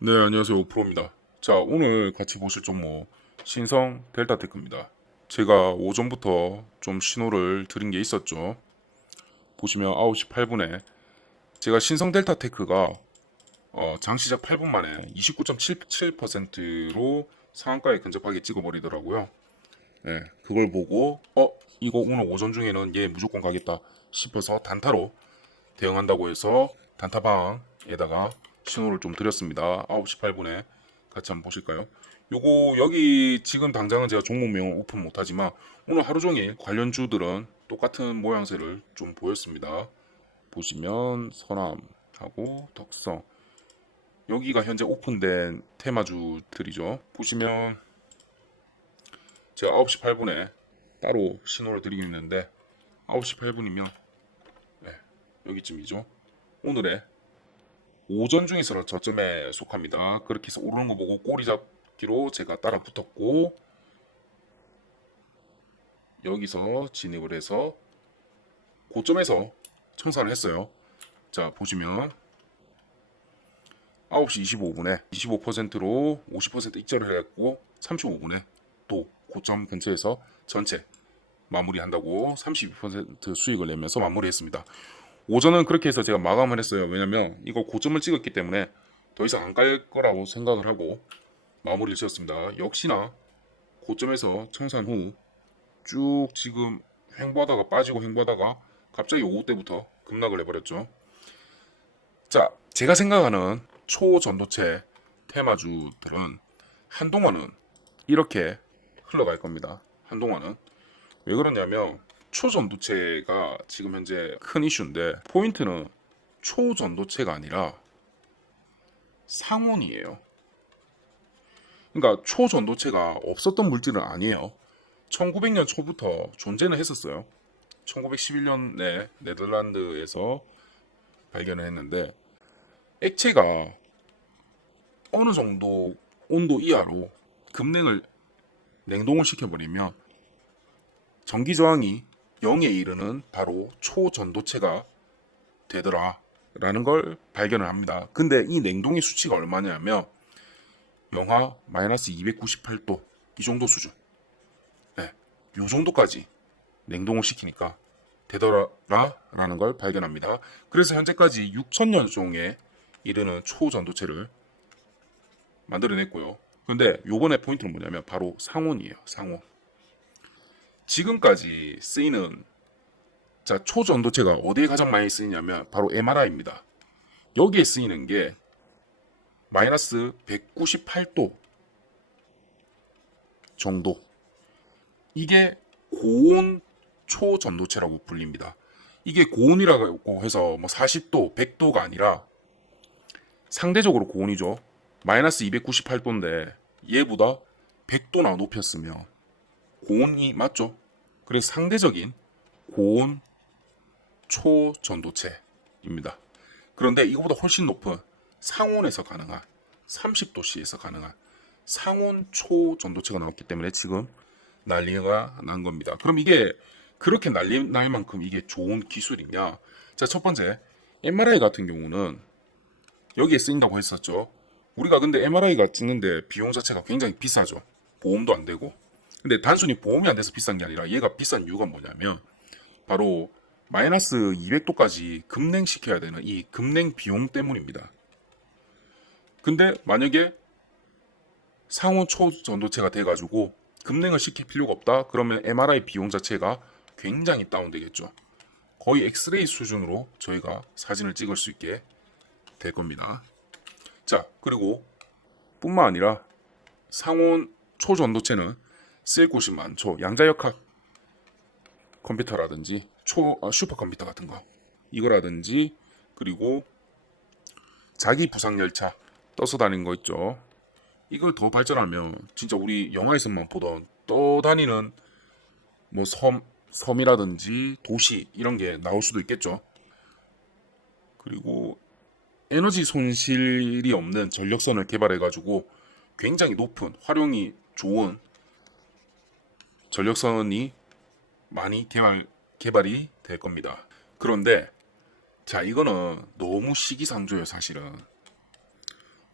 네, 안녕하세요. 오프로입니다. 자, 오늘 같이 보실 종목 신성 델타테크입니다. 제가 오전부터 좀 신호를 드린 게 있었죠. 보시면 9시 8분에 제가 신성 델타테크가 장 시작 8분 만에 29.77%로 상한가에 근접하게 찍어버리더라고요. 네, 그걸 보고 이거 오늘 오전 중에는 얘 무조건 가겠다 싶어서 단타로 대응한다고 해서 단타방에다가 신호를 좀 드렸습니다. 9시 8분에 같이 한번 보실까요? 요거 여기 지금 당장은 제가 종목명을 오픈 못하지만 오늘 하루 종일 관련주들은 똑같은 모양새를 좀 보였습니다. 보시면 서남하고 덕성 여기가 현재 오픈된 테마주들이죠. 보시면 제가 9시 8분에 따로 신호를 드리고 있는데 9시 8분이면 여기쯤이죠. 오늘의 오전 중에서 저점에 속합니다. 그렇게 해서 오르는 거 보고 꼬리 잡기로 제가 따라 붙었고 여기서 진입을 해서 고점에서 청산을 했어요. 자 보시면 9시 25분에 25%로 50% 익절을 해갖고 35분에 또 고점 근처에서 전체 마무리한다고 32% 수익을 내면서 마무리했습니다. 오전은 그렇게 해서 제가 마감을 했어요. 왜냐면 이거 고점을 찍었기 때문에 더 이상 안 깔 거라고 생각을 하고 마무리를 지었습니다. 역시나 고점에서 청산 후 쭉 지금 횡보하다가 빠지고 횡보하다가 갑자기 오후 때부터 급락을 해버렸죠. 자, 제가 생각하는 초전도체 테마주들은 한동안은 이렇게 흘러갈 겁니다. 한동안은 왜 그러냐면 초전도체가 지금 현재 큰 이슈인데 포인트는 초전도체가 아니라 상온이에요. 그러니까 초전도체가 없었던 물질은 아니에요. 1900년 초부터 존재는 했었어요. 1911년에 네덜란드에서 발견을 했는데 액체가 어느 정도 온도 이하로 급냉을 냉동을 시켜버리면 전기 저항이 0에 이르는 바로 초전도체가 되더라 라는 걸 발견을 합니다. 근데 이 냉동의 수치가 얼마냐면 영하 마이너스 298도 이 정도 수준. 네, 요 정도까지 냉동을 시키니까 되더라라는 걸 발견합니다. 그래서 현재까지 6,000여 종에 이르는 초전도체를 만들어냈고요. 근데 요번에 포인트는 뭐냐면 바로 상온이에요. 상온. 지금까지 쓰이는 초전도체가 어디에 가장 많이 쓰이냐면 바로 MRI입니다. 여기에 쓰이는 게 마이너스 198도 정도. 이게 고온 초전도체라고 불립니다. 이게 고온이라고 해서 뭐 40도, 100도가 아니라 상대적으로 고온이죠. 마이너스 298도인데 얘보다 100도나 높였으면 고온이 맞죠? 그래서 상대적인 고온 초전도체입니다. 그런데 이거보다 훨씬 높은 상온에서 가능한 30도씨에서 가능한 상온 초전도체가 나왔기 때문에 지금 난리가 난 겁니다. 그럼 이게 그렇게 난리 날 만큼 이게 좋은 기술이냐? 자, 첫 번째 MRI 같은 경우는 여기에 쓰인다고 했었죠. 우리가 근데 MRI가 찍는데 비용 자체가 굉장히 비싸죠. 보험도 안 되고. 근데 단순히 보험이 안 돼서 비싼 게 아니라 얘가 비싼 이유가 뭐냐면 바로 마이너스 200도까지 급냉시켜야 되는 이 급냉 비용 때문입니다. 근데 만약에 상온 초전도체가 돼가지고 급냉을 시킬 필요가 없다? 그러면 MRI 비용 자체가 굉장히 다운되겠죠. 거의 엑스레이 수준으로 저희가 사진을 찍을 수 있게 될 겁니다. 자, 그리고 뿐만 아니라 상온 초전도체는 쓰일 곳이 많죠. 양자역학 컴퓨터라든지 슈퍼컴퓨터 같은 거 이거라든지 그리고 자기 부상 열차 떠서 다니는 거 있죠. 이걸 더 발전하면 진짜 우리 영화에서만 보던 떠다니는 뭐 섬이라든지 도시 이런 게 나올 수도 있겠죠. 그리고 에너지 손실이 없는 전력선을 개발해가지고 굉장히 높은 활용이 좋은 전력선이 많이 개발이 될 겁니다. 그런데 자 이거는 너무 시기상조예요 사실은.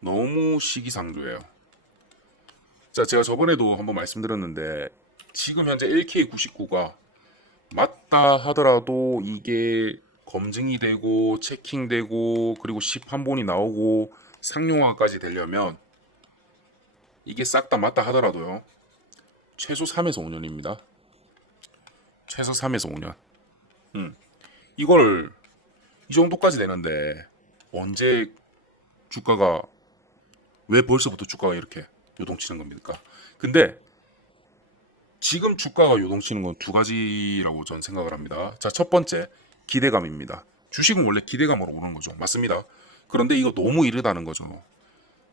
너무 시기상조예요. 자, 제가 저번에도 한번 말씀드렸는데 지금 현재 LK99가 맞다 하더라도 이게 검증이 되고 체킹되고 그리고 시판본이 나오고 상용화까지 되려면 이게 싹 다 맞다 하더라도요. 최소 3에서 5년입니다. 최소 3에서 5년. 이걸 이 정도까지 되는데 언제 주가가 왜 벌써부터 주가가 이렇게 요동치는 겁니까? 근데 지금 주가가 요동치는 건 두 가지라고 저는 생각을 합니다. 자, 첫 번째 기대감입니다. 주식은 원래 기대감으로 오르는 거죠. 맞습니다. 그런데 이거 너무 이르다는 거죠.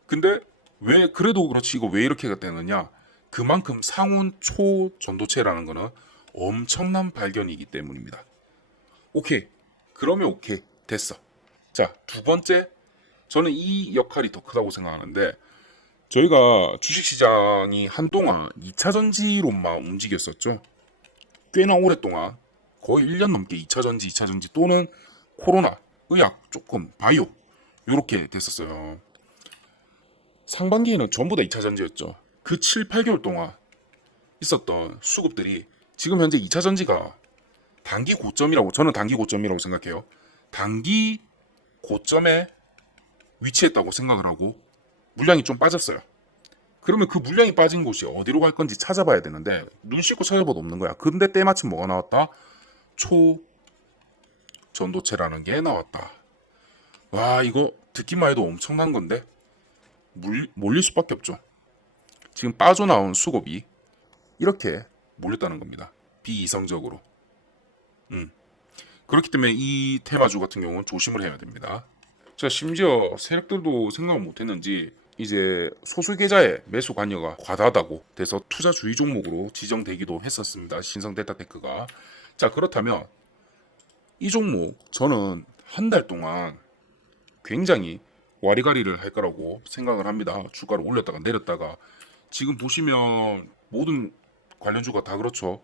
근데 왜 그래도 그렇지 이거 왜 이렇게 되느냐? 그만큼 상온 초전도체라는 거는 엄청난 발견이기 때문입니다. 오케이. 그러면 오케이. 됐어. 자, 두 번째. 저는 이 역할이 더 크다고 생각하는데 저희가 주식시장이 한동안 2차전지로만 움직였었죠. 꽤나 오랫동안 거의 1년 넘게 2차전지 또는 코로나, 의학, 조금 바이오 이렇게 됐었어요. 상반기에는 전부 다 2차전지였죠. 그 7, 8개월 동안 있었던 수급들이 지금 현재 2차전지가 단기 고점이라고 저는 단기 고점이라고 생각해요. 단기 고점에 위치했다고 생각을 하고 물량이 좀 빠졌어요. 그러면 그 물량이 빠진 곳이 어디로 갈 건지 찾아봐야 되는데 눈 씻고 찾아봐도 없는 거야. 근데 때마침 뭐가 나왔다? 초전도체라는 게 나왔다. 와, 이거 듣기만 해도 엄청난 건데 몰릴 수밖에 없죠. 지금 빠져나온 수급이 이렇게 몰렸다는 겁니다. 비이성적으로. 그렇기 때문에 이 테마주 같은 경우는 조심을 해야 됩니다. 자, 심지어 세력들도 생각을 못했는지 이제 소수 계좌의 매수 관여가 과다하다고 돼서 투자 주의 종목으로 지정되기도 했었습니다. 신성 델타테크가. 자, 그렇다면 이 종목 저는 한 달 동안 굉장히 와리가리를 할 거라고 생각을 합니다. 주가를 올렸다가 내렸다가 지금 보시면 모든 관련주가 다 그렇죠.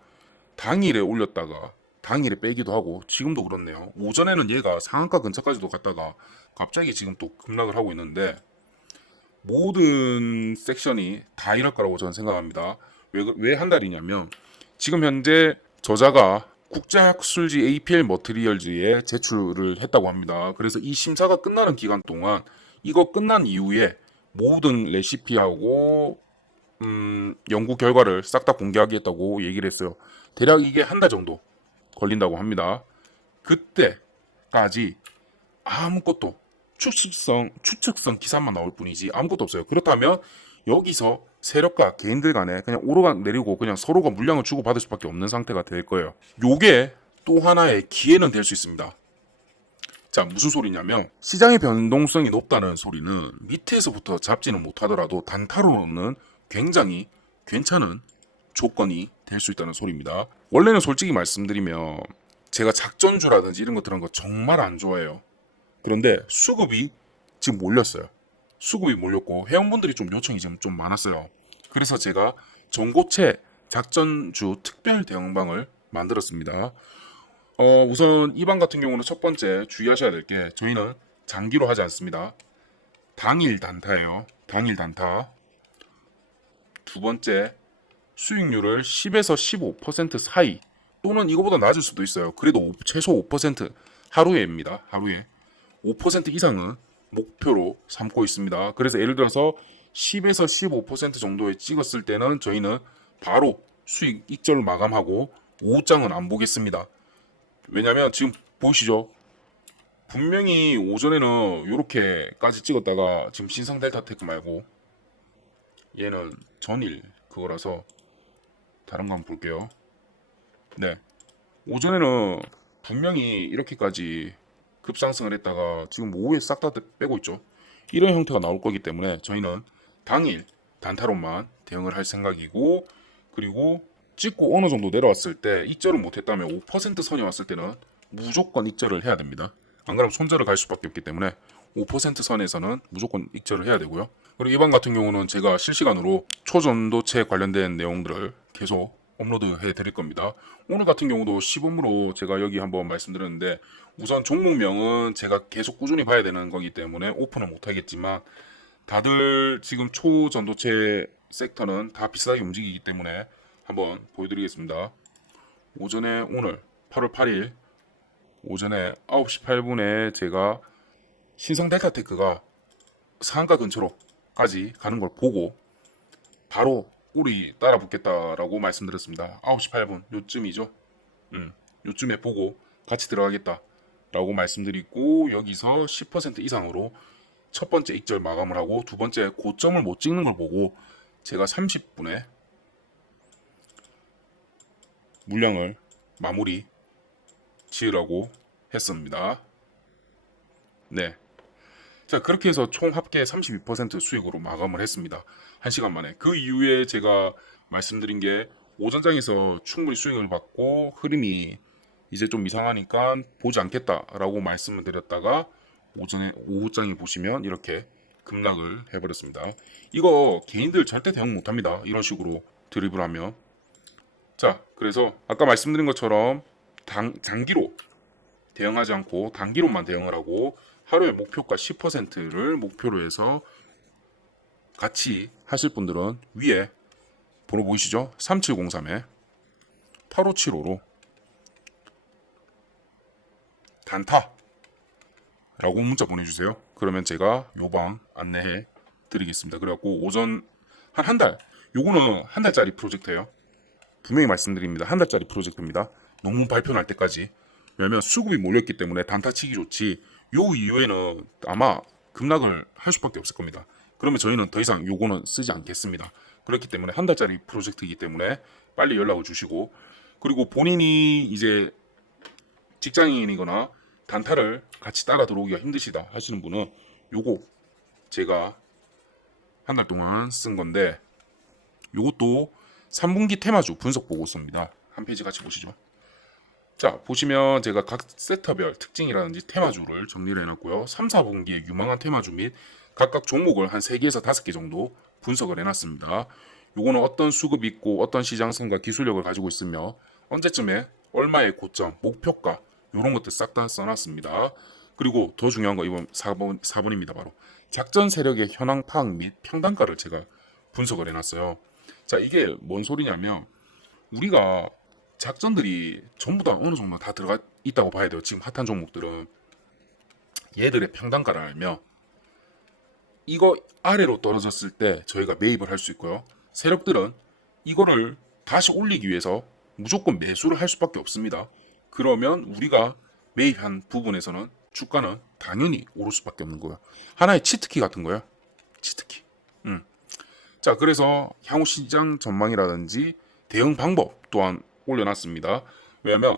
당일에 올렸다가 당일에 빼기도 하고 지금도 그렇네요. 오전에는 얘가 상한가 근처까지도 갔다가 갑자기 지금 또 급락을 하고 있는데 모든 섹션이 다 이럴 거라고 저는 생각합니다. 왜 한 달이냐면 지금 현재 저자가 국제학술지 APL 머티리얼즈에 제출을 했다고 합니다. 그래서 이 심사가 끝나는 기간 동안 이거 끝난 이후에 모든 레시피하고 연구 결과를 싹 다 공개하겠다고 얘기를 했어요. 대략 이게 한 달 정도 걸린다고 합니다. 그때까지 아무것도 추측성 기사만 나올 뿐이지 아무것도 없어요. 그렇다면 여기서 세력과 개인들 간에 그냥 오르락 내리고 그냥 서로가 물량을 주고받을 수밖에 없는 상태가 될 거예요. 요게 또 하나의 기회는 될 수 있습니다. 자, 무슨 소리냐면 시장의 변동성이 높다는 소리는 밑에서부터 잡지는 못하더라도 단타로는 굉장히 괜찮은 조건이 될 수 있다는 소리입니다. 원래는 솔직히 말씀드리면 제가 작전주라든지 이런 거 들은 거 정말 안 좋아해요. 그런데 수급이 지금 몰렸어요. 수급이 몰렸고 회원분들이 좀 요청이 지금 좀 많았어요. 그래서 제가 전고체 작전주 특별 대응방을 만들었습니다. 우선 이 방 같은 경우는 첫 번째 주의하셔야 될 게 저희는 장기로 하지 않습니다. 당일 단타예요. 당일 단타. 두 번째 수익률을 10에서 15% 사이 또는 이거보다 낮을 수도 있어요. 그래도 최소 5% 하루에입니다. 하루에 5% 이상은 목표로 삼고 있습니다. 그래서 예를 들어서 10에서 15% 정도에 찍었을 때는 저희는 바로 수익 익절 마감하고 오후장은 안 보겠습니다. 왜냐면 지금 보시죠. 분명히 오전에는 이렇게까지 찍었다가 지금 신성 델타테크 말고 얘는 전일 그거라서 다른 거 한번 볼게요. 네, 오전에는 분명히 이렇게까지 급상승을 했다가 지금 오후에 싹 다 빼고 있죠. 이런 형태가 나올 거기 때문에 저희는 당일 단타로만 대응을 할 생각이고, 그리고 찍고 어느 정도 내려왔을 때 익절을 못했다면 5% 선이 왔을 때는 무조건 익절을 해야 됩니다. 안 그러면 손절을 갈 수밖에 없기 때문에 5% 선에서는 무조건 익절을 해야 되고요. 그리고 이번 같은 경우는 제가 실시간으로 초전도체 관련된 내용들을 계속 업로드해 드릴 겁니다. 오늘 같은 경우도 시범으로 제가 여기 한번 말씀드렸는데, 우선 종목명은 제가 계속 꾸준히 봐야 되는 거기 때문에 오픈은 못 하겠지만 다들 지금 초전도체 섹터는 다 비슷하게 움직이기 때문에 한번 보여드리겠습니다. 오전에 오늘 8월 8일 오전에 9시 8분에 제가 신성 델타테크가 상한가 근처로까지 가는 걸 보고 바로 우리 따라 붙겠다라고 말씀드렸습니다. 9시 8분 요쯤이죠. 요쯤에 보고 같이 들어가겠다라고 말씀드리고 여기서 10% 이상으로 첫 번째 익절 마감을 하고 두 번째 고점을 못 찍는 걸 보고 제가 30분에 물량을 마무리 지으라고 했습니다. 네. 자, 그렇게 해서 총 합계 32% 수익으로 마감을 했습니다. 1시간 만에. 그 이후에 제가 말씀드린 게 오전장에서 충분히 수익을 받고 흐름이 이제 좀 이상하니까 보지 않겠다라고 말씀을 드렸다가 오전에 오후장에 보시면 이렇게 급락을 해버렸습니다. 이거 개인들 절대 대응 못합니다. 이런 식으로 드립을 하면. 자, 그래서 아까 말씀드린 것처럼 단기로 대응하지 않고 단기로만 대응을 하고 하루에 목표가 10%를 목표로 해서 같이 하실 분들은 위에 번호 보이시죠? 3703에 8575로 단타라고 문자 보내주세요. 그러면 제가 요방 안내해 드리겠습니다. 그래갖고 오전 한 달, 요거는 한 달짜리 프로젝트예요. 분명히 말씀드립니다. 한 달짜리 프로젝트입니다. 논문 발표 날 때까지. 왜냐면 수급이 몰렸기 때문에 단타 치기 좋지. 요 이후에는 아마 급락을 할 수밖에 없을 겁니다. 그러면 저희는 더 이상 요거는 쓰지 않겠습니다. 그렇기 때문에 한 달짜리 프로젝트이기 때문에 빨리 연락을 주시고, 그리고 본인이 이제 직장인이거나 단타를 같이 따라 들어오기가 힘드시다 하시는 분은 요거 제가 한 달 동안 쓴 건데, 요것도 3분기 테마주 분석 보고서입니다. 한 페이지 같이 보시죠. 자, 보시면 제가 각 섹터별 특징이라든지 테마주를 정리를 해놨고요. 3, 4분기에 유망한 테마주 및 각각 종목을 한 3개에서 5개 정도 분석을 해놨습니다. 요거는 어떤 수급이 있고 어떤 시장성과 기술력을 가지고 있으며 언제쯤에 얼마의 고점, 목표가 이런 것들 싹 다 써놨습니다. 그리고 더 중요한 거 이번 4번입니다. 바로 작전 세력의 현황 파악 및 평단가를 제가 분석을 해놨어요. 자, 이게 뭔 소리냐면 우리가 작전들이 전부 다 어느 정도 다 들어가 있다고 봐야 돼요. 지금 핫한 종목들은 얘들의 평단가를 알면 이거 아래로 떨어졌을 때 저희가 매입을 할 수 있고요. 세력들은 이거를 다시 올리기 위해서 무조건 매수를 할 수밖에 없습니다. 그러면 우리가 매입한 부분에서는 주가는 당연히 오를 수밖에 없는 거예요. 하나의 치트키 같은 거예요. 치트키. 자, 그래서 향후 시장 전망이라든지 대응 방법 또한 올려놨습니다. 왜냐하면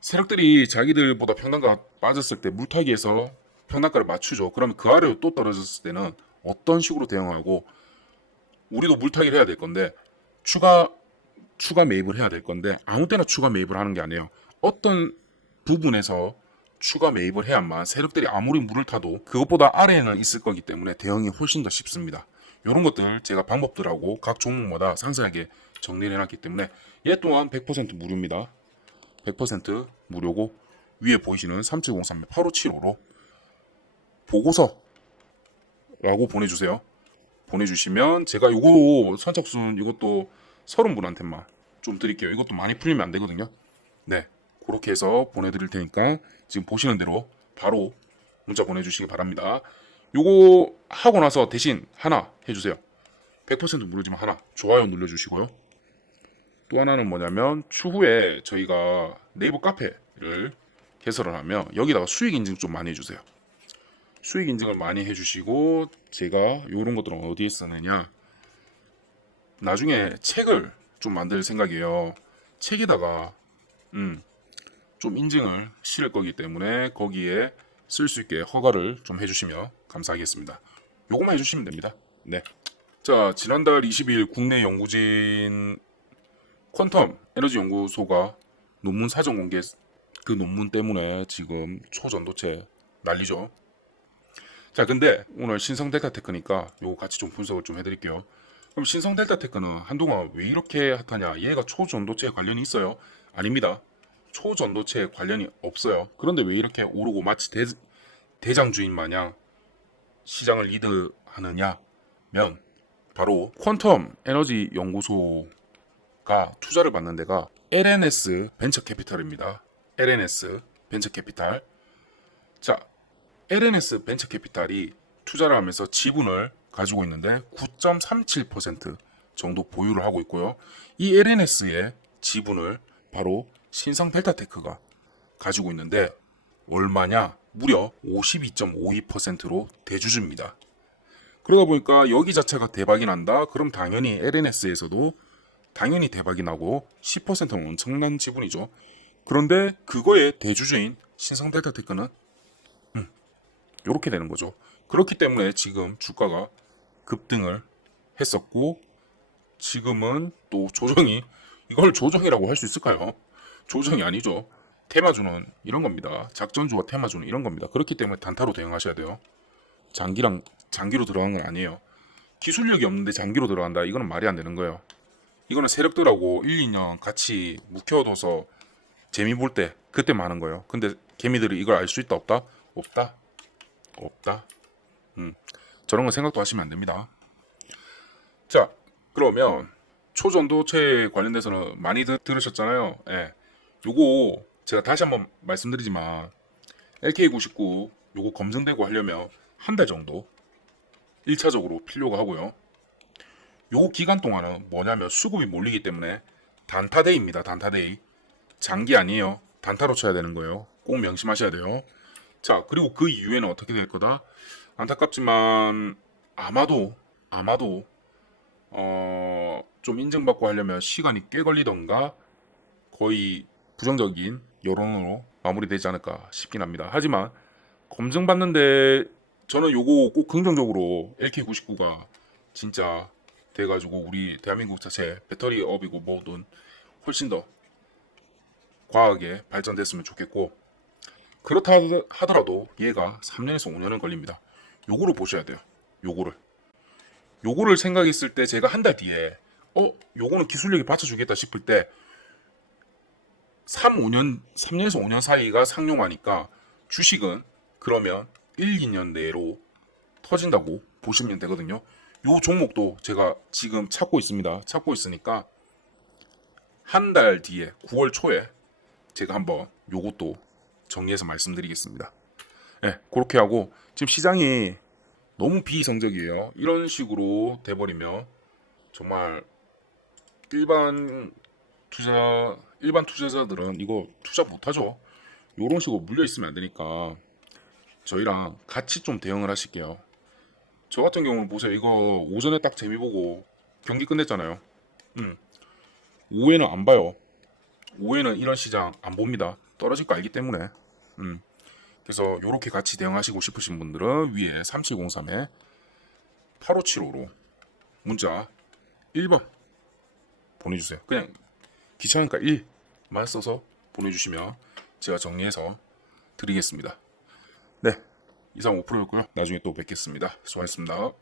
세력들이 자기들보다 평단가가 빠졌을 때 물타기에서 평단가를 맞추죠. 그러면 그 아래로 또 떨어졌을 때는 어떤 식으로 대응하고, 우리도 물타기를 해야 될 건데 추가 매입을 해야 될 건데 아무 때나 추가 매입을 하는 게 아니에요. 어떤 부분에서 추가 매입을 해야만 세력들이 아무리 물을 타도 그것보다 아래에는 있을 거기 때문에 대응이 훨씬 더 쉽습니다. 이런 것들 제가 방법들하고 각 종목마다 상세하게 정리를 해놨기 때문에 얘 또한 100% 무료입니다. 100% 무료고 위에 보이시는 3703-8575로 보고서라고 보내주세요. 보내주시면 제가 요거 선착순 이것도 30분한테만 좀 드릴게요. 이것도 많이 풀리면 안 되거든요. 네, 그렇게 해서 보내드릴 테니까 지금 보시는 대로 바로 문자 보내주시기 바랍니다. 요거 하고 나서 대신 하나 해주세요. 100% 무료지만 하나 좋아요 눌러주시고요. 또 하나는 뭐냐면 추후에 저희가 네이버 카페를 개설을 하면 여기다가 수익 인증 좀 많이 해주세요. 수익 인증을 많이 해주시고 제가 요런 것들은 어디에 쓰느냐, 나중에 책을 좀 만들 생각이에요. 책에다가 좀 인증을 실을 거기 때문에 거기에 쓸 수 있게 허가를 좀 해주시면 감사하겠습니다. 요것만 해주시면 됩니다. 네. 자, 지난달 20일 국내 연구진 퀀텀 에너지 연구소가 논문 사전 공개, 그 논문 때문에 지금 초전도체 난리죠. 자, 근데 오늘 신성 델타테크니까 요거 같이 좀 분석을 좀 해드릴게요. 그럼 신성 델타테크는 한동안 왜 이렇게 핫하냐? 얘가 초전도체에 관련이 있어요? 아닙니다. 초전도체에 관련이 없어요. 그런데 왜 이렇게 오르고 마치 대장주인 마냥 시장을 하느냐면 바로 퀀텀 에너지 연구소가 투자를 받는 데가 LNS 벤처 캐피탈입니다. LNS 벤처 캐피탈. 자, LNS 벤처 캐피탈이 투자를 하면서 지분을 가지고 있는데 9.37% 정도 보유를 하고 있고요. 이 LNS의 지분을 바로 신성 델타테크가 가지고 있는데 얼마냐? 무려 52.52%로 대주주입니다. 그러다 보니까 여기 자체가 대박이 난다? 그럼 당연히 LNS에서도 당연히 대박이 나고 10%는 엄청난 지분이죠. 그런데 그거의 대주주인 신성 델타테크는 이렇게 되는 거죠. 그렇기 때문에 지금 주가가 급등을 했었고 지금은 또 조정이 이걸 조정이라고 할 수 있을까요? 조정이 아니죠. 테마주는 이런 겁니다. 작전주와 테마주는 이런 겁니다. 그렇기 때문에 단타로 대응하셔야 돼요. 장기로 들어간 건 아니에요. 기술력이 없는데 장기로 들어간다. 이거는 말이 안 되는 거예요. 이거는 세력들하고 1, 2년 같이 묵혀둬서 재미 볼 때 그때만 하는 거예요. 근데 개미들이 이걸 알 수 있다 없다? 없다. 저런 건 생각도 하시면 안 됩니다. 자, 그러면 초전도체 관련돼서는 많이 들으셨잖아요. 예. 요거 제가 다시 한번 말씀드리지만 LK99 요거 검증되고 하려면 한 달 정도 1차적으로 필요가 하고요. 요 기간 동안은 뭐냐면 수급이 몰리기 때문에 단타데이입니다. 단타데이. 장기 아니에요. 단타로 쳐야 되는 거예요. 꼭 명심하셔야 돼요. 자, 그리고 그 이후에는 어떻게 될 거다? 안타깝지만 아마도 좀 인증받고 하려면 시간이 꽤 걸리던가 거의 부정적인 여론으로 마무리되지 않을까 싶긴 합니다. 하지만 검증받는데 저는 요거 꼭 긍정적으로 LK99가 진짜 돼가지고 우리 대한민국 자체 배터리업이고 뭐든 훨씬 더 과하게 발전됐으면 좋겠고 그렇다 하더라도 얘가 3년에서 5년은 걸립니다. 요거를 보셔야 돼요. 요거를 생각했을 때 제가 한 달 뒤에 요거는 기술력이 받쳐주겠다 싶을 때 3년에서 5년 사이가 상용화니까 주식은 그러면 1, 2년 내로 터진다고 보시면 되거든요. 요 종목도 제가 지금 찾고 있습니다. 찾고 있으니까 한 달 뒤에 9월 초에 제가 한번 요것도 정리해서 말씀드리겠습니다. 네, 그렇게 하고 지금 시장이 너무 비이성적이에요. 이런 식으로 돼버리면 정말 일반 투자자들은 이거 투자 못하죠. 이런 식으로 물려 있으면 안 되니까 저희랑 같이 좀 대응을 하실게요. 저 같은 경우는 보세요. 이거 오전에 딱 재미 보고 경기 끝냈잖아요. 오후에는 안 봐요. 오후에는 이런 시장 안 봅니다. 떨어질 거 알기 때문에. 그래서 이렇게 같이 대응하시고 싶으신 분들은 위에 3703에 8575로 문자 1번 보내주세요. 그냥 귀찮으니까 1만 써서 보내주시면 제가 정리해서 드리겠습니다. 네, 이상 5%였고요. 나중에 또 뵙겠습니다. 수고하셨습니다.